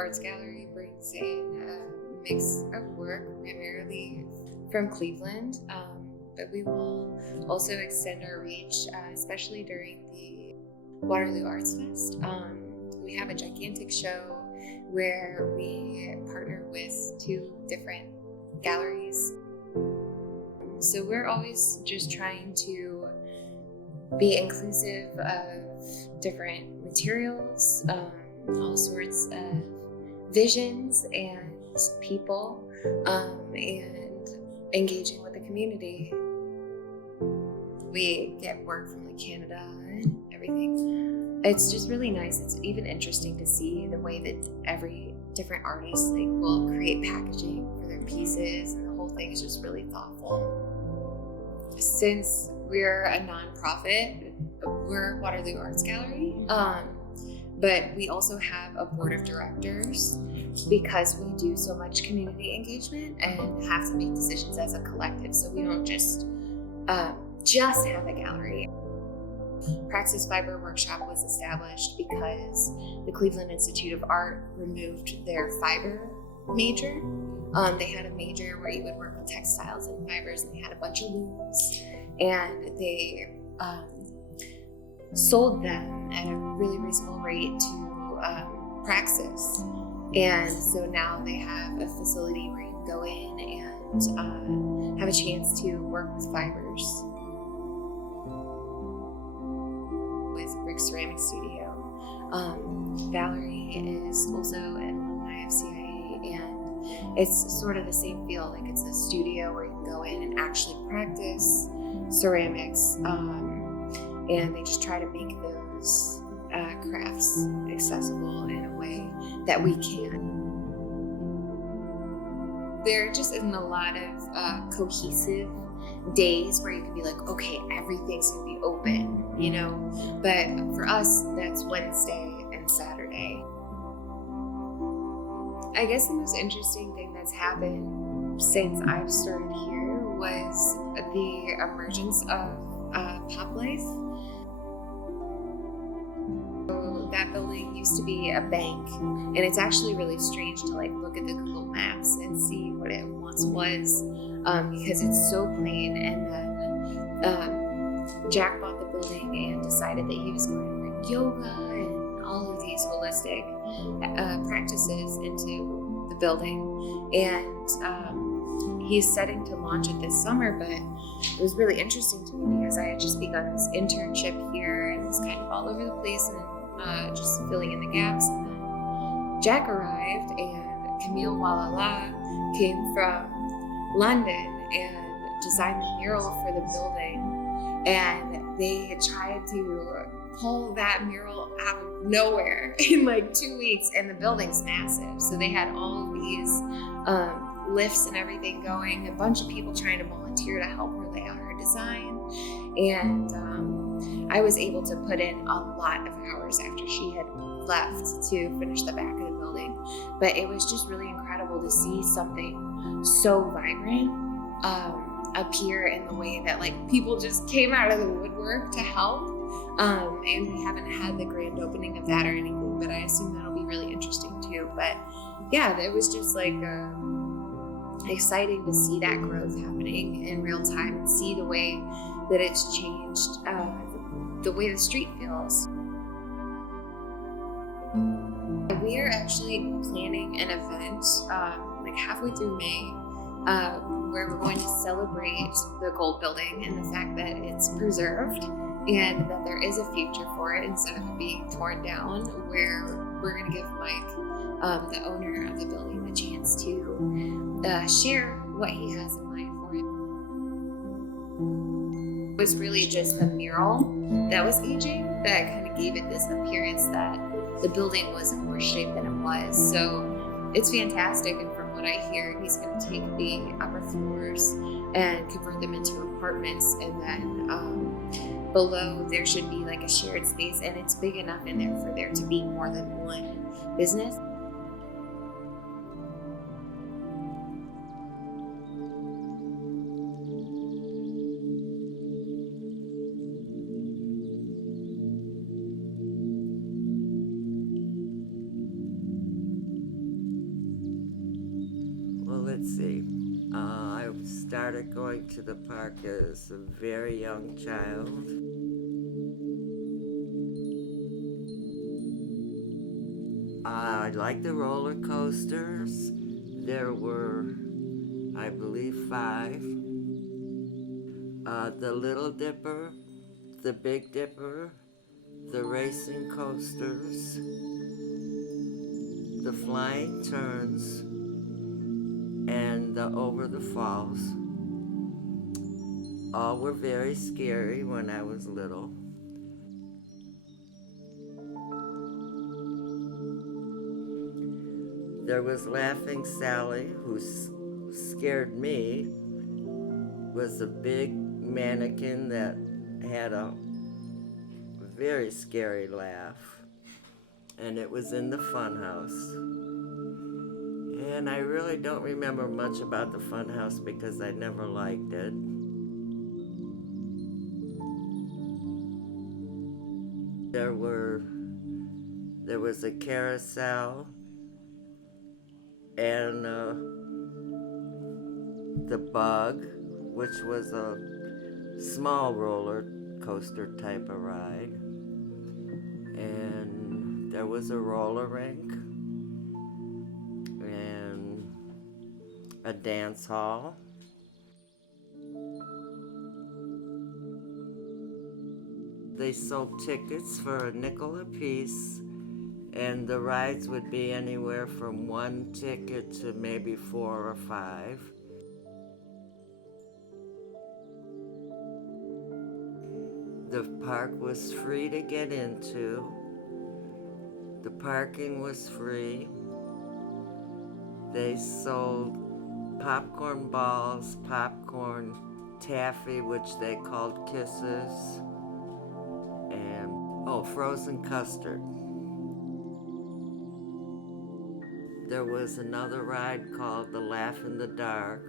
Arts Gallery brings in a mix of work primarily from Cleveland, but we will also extend our reach, especially during the Waterloo Arts Fest. We have a gigantic show where we partner with 2 different galleries. So we're always just trying to be inclusive of different materials, all sorts of visions and people, and engaging with the community. We get work from like Canada and everything. It's just really nice. It's even interesting to see the way that every different artist like will create packaging for their pieces, and the whole thing is just really thoughtful. Since we're a nonprofit, we're Waterloo Arts Gallery, but we also have a board of directors because we do so much community engagement and have to make decisions as a collective. So we don't just have a gallery. Praxis Fiber Workshop was established because the Cleveland Institute of Art removed their fiber major. They had a major where you would work with textiles and fibers, and they had a bunch of looms, and they sold them at a really reasonable rate to Praxis. And so now they have a facility where you can go in and have a chance to work with fibers with Brick Ceramic Studio. Valerie is also an alumni of CIA, and it's sort of the same feel. Like it's a studio where you can go in and actually practice ceramics, and they just try to make those crafts accessible in a way that we can. There just isn't a lot of cohesive days where you can be like, okay, everything's gonna be open, you know? But for us, that's Wednesday and Saturday. I guess the most interesting thing that's happened since I've started here was the emergence of Pop Life. So that building used to be a bank, and it's actually really strange to like look at the Google Maps and see what it once was, because it's so plain. And then Jack bought the building and decided that he was going to bring yoga and all of these holistic practices into the building, and he's setting to launch it this summer. But it was really interesting to me because I had just begun this internship here and was kind of all over the place and just filling in the gaps. And then Jack arrived, and Camille Walala came from London and designed the mural for the building, and they tried to pull that mural out of nowhere in like 2 weeks, and the building's massive. So they had all of these lifts and everything going, a bunch of people trying to volunteer to help her lay out her design, and I was able to put in a lot of hours after she had left to finish the back of the building. But it was just really incredible to see something so vibrant appear in the way that like people just came out of the woodwork to help. And we haven't had the grand opening of that or anything, but I assume that'll be really interesting too. But yeah, it was just like exciting to see that growth happening in real time and see the way that it's changed the way the street feels. We are actually planning an event like halfway through May where we're going to celebrate the gold building and the fact that it's preserved and that there is a future for it instead of it being torn down, where we're going to give Mike, the owner of the building, the chance to share what he has in mind for it. It was really just the mural that was aging that kind of gave it this appearance that the building was in worse shape than it was. So it's fantastic, and from what I hear, he's going to take the upper floors and convert them into apartments, and then below there should be like a shared space, and it's big enough in there for there to be more than one business. let's see. I started going to the park as a very young child. I liked the roller coasters. There were, I believe, 5. The Little Dipper, the Big Dipper, the racing coasters, the flying turns, and the over the falls. All were very scary when I was little. There was Laughing Sally, who scared me, was a big mannequin that had a very scary laugh, and it was in the funhouse. And I really don't remember much about the funhouse because I never liked it. There was a carousel and the Bug, which was a small roller coaster type of ride. And there was a roller rink and a dance hall. They sold tickets for a nickel a piece, and the rides would be anywhere from 1 ticket to maybe 4 or 5. The park was free to get into. The parking was free. They sold popcorn balls, popcorn taffy, which they called kisses, and frozen custard. There was another ride called the Laugh in the Dark.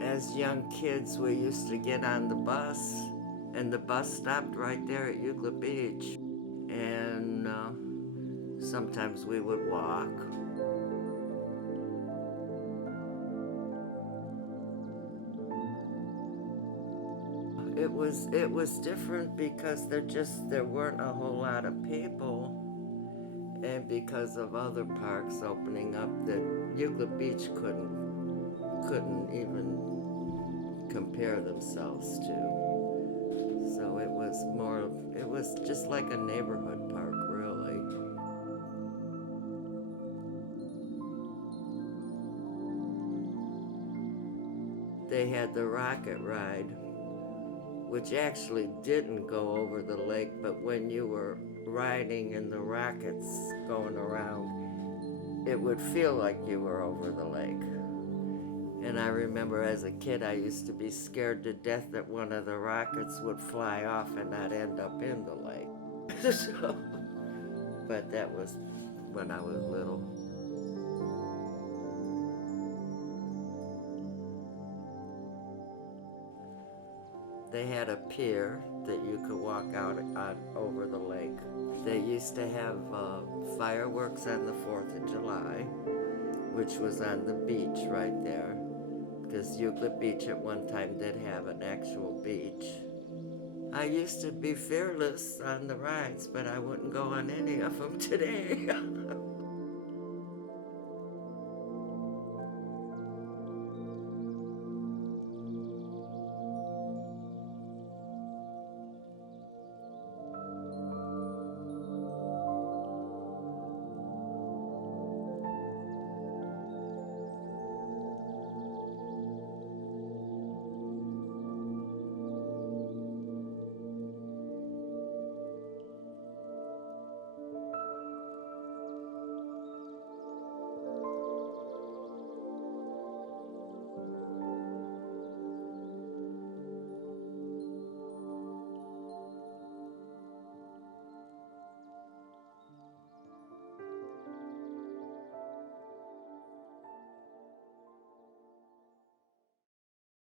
As young kids, we used to get on the bus, and the bus stopped right there at Euclid Beach. And sometimes we would walk. It was different because there weren't a whole lot of people, and because of other parks opening up that Euclid Beach couldn't even compare themselves to. So it was just like a neighborhood park, really. They had the rocket ride, which actually didn't go over the lake, but when you were riding and the rockets going around, it would feel like you were over the lake. And I remember as a kid, I used to be scared to death that one of the rockets would fly off and not end up in the lake. But that was when I was little. They had a pier that you could walk out on over the lake. They used to have fireworks on the 4th of July, which was on the beach right there, because Euclid Beach at one time did have an actual beach. I used to be fearless on the rides, but I wouldn't go on any of them today.